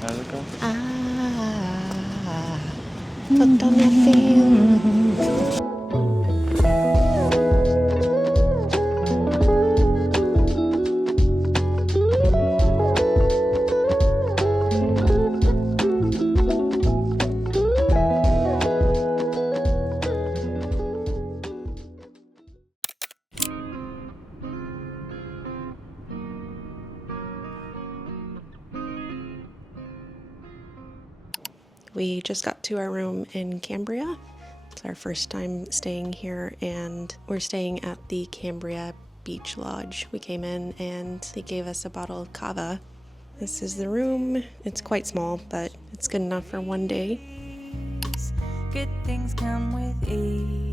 How's it go? Ah, hooked on that feeling. We just got to our room in Cambria. It's our first time staying here, and we're staying at the Cambria Beach Lodge. We came in and they gave us a bottle of cava. This is the room. It's quite small, but it's good enough for one day. Good things come with ease.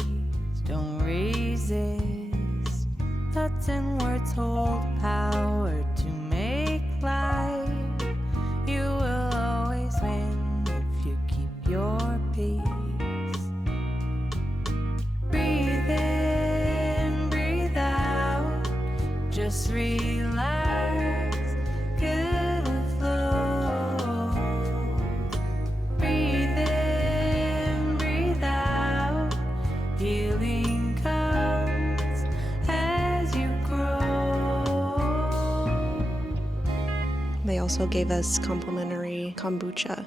Don't resist. Thoughts and words hold power to make life. You will always win if you keep your peace. Breathe in, breathe out. Just relax. Good flow. Breathe in, breathe out. Healing comes as you grow. They also gave us complimentary kombucha.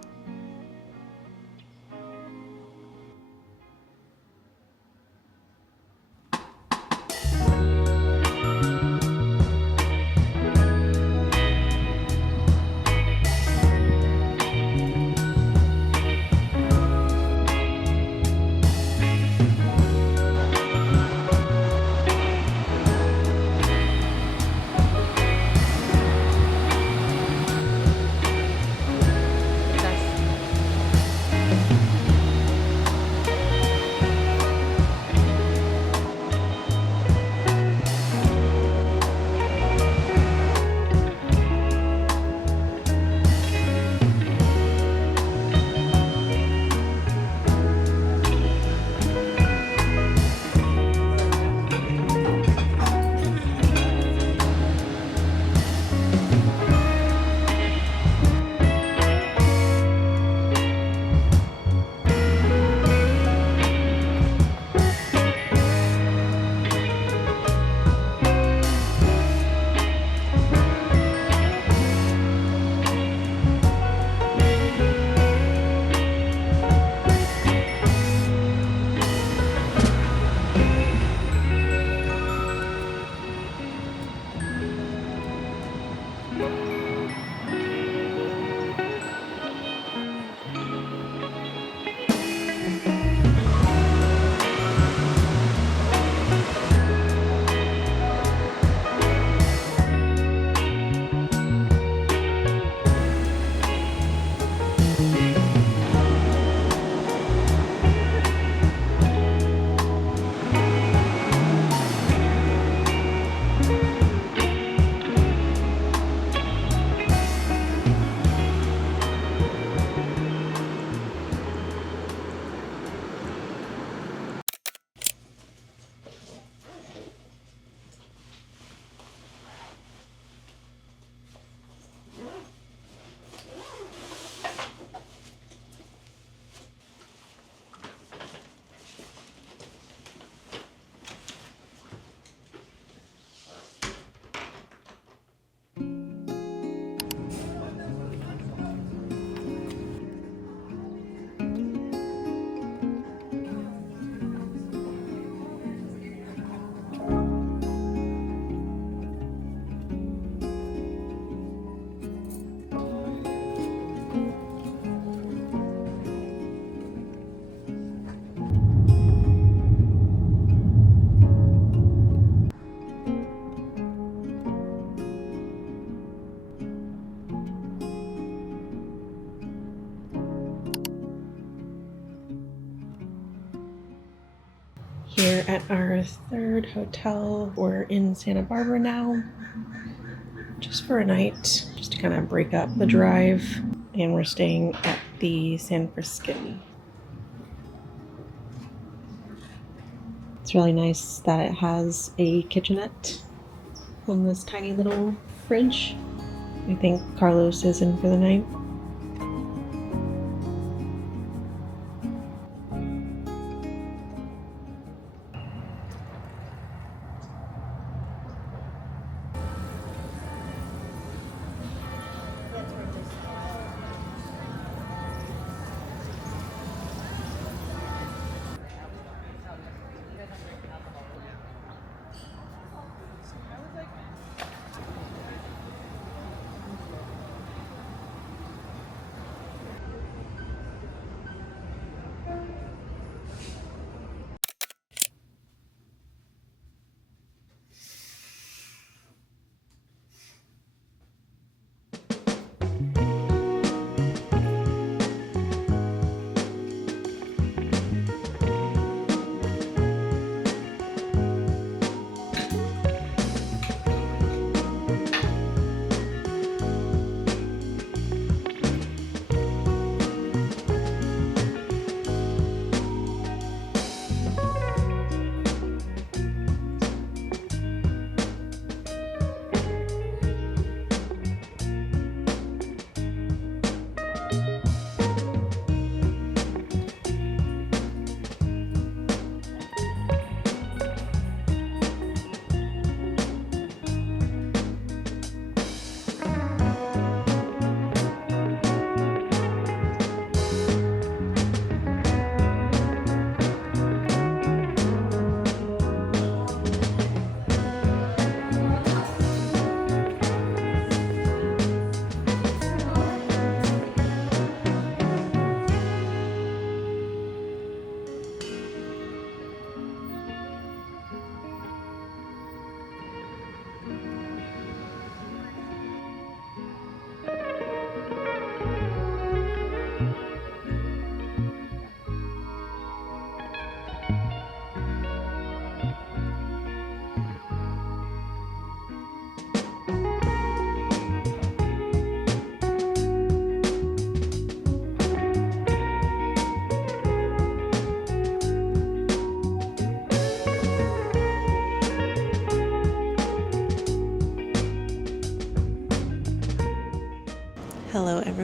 Here at our third hotel, we're in Santa Barbara now, just for a night, just to kind of break up the drive. And we're staying at the San Franciscan. It's really nice that it has a kitchenette on this tiny little fridge. I think Carlos is in for the night.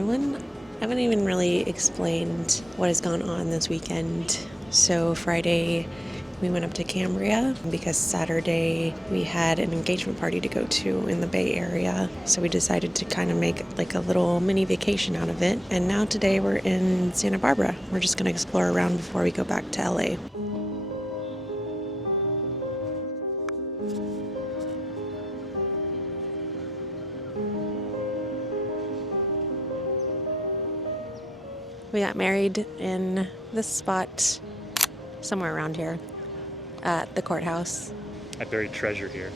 everyone. I haven't even really explained what has gone on this weekend. So Friday, we went up to Cambria because Saturday we had an engagement party to go to in the Bay Area. So we decided to kind of make like a little mini vacation out of it. And now today we're in Santa Barbara. We're just going to explore around before we go back to LA. We got married in this spot somewhere around here at the courthouse. I buried treasure here.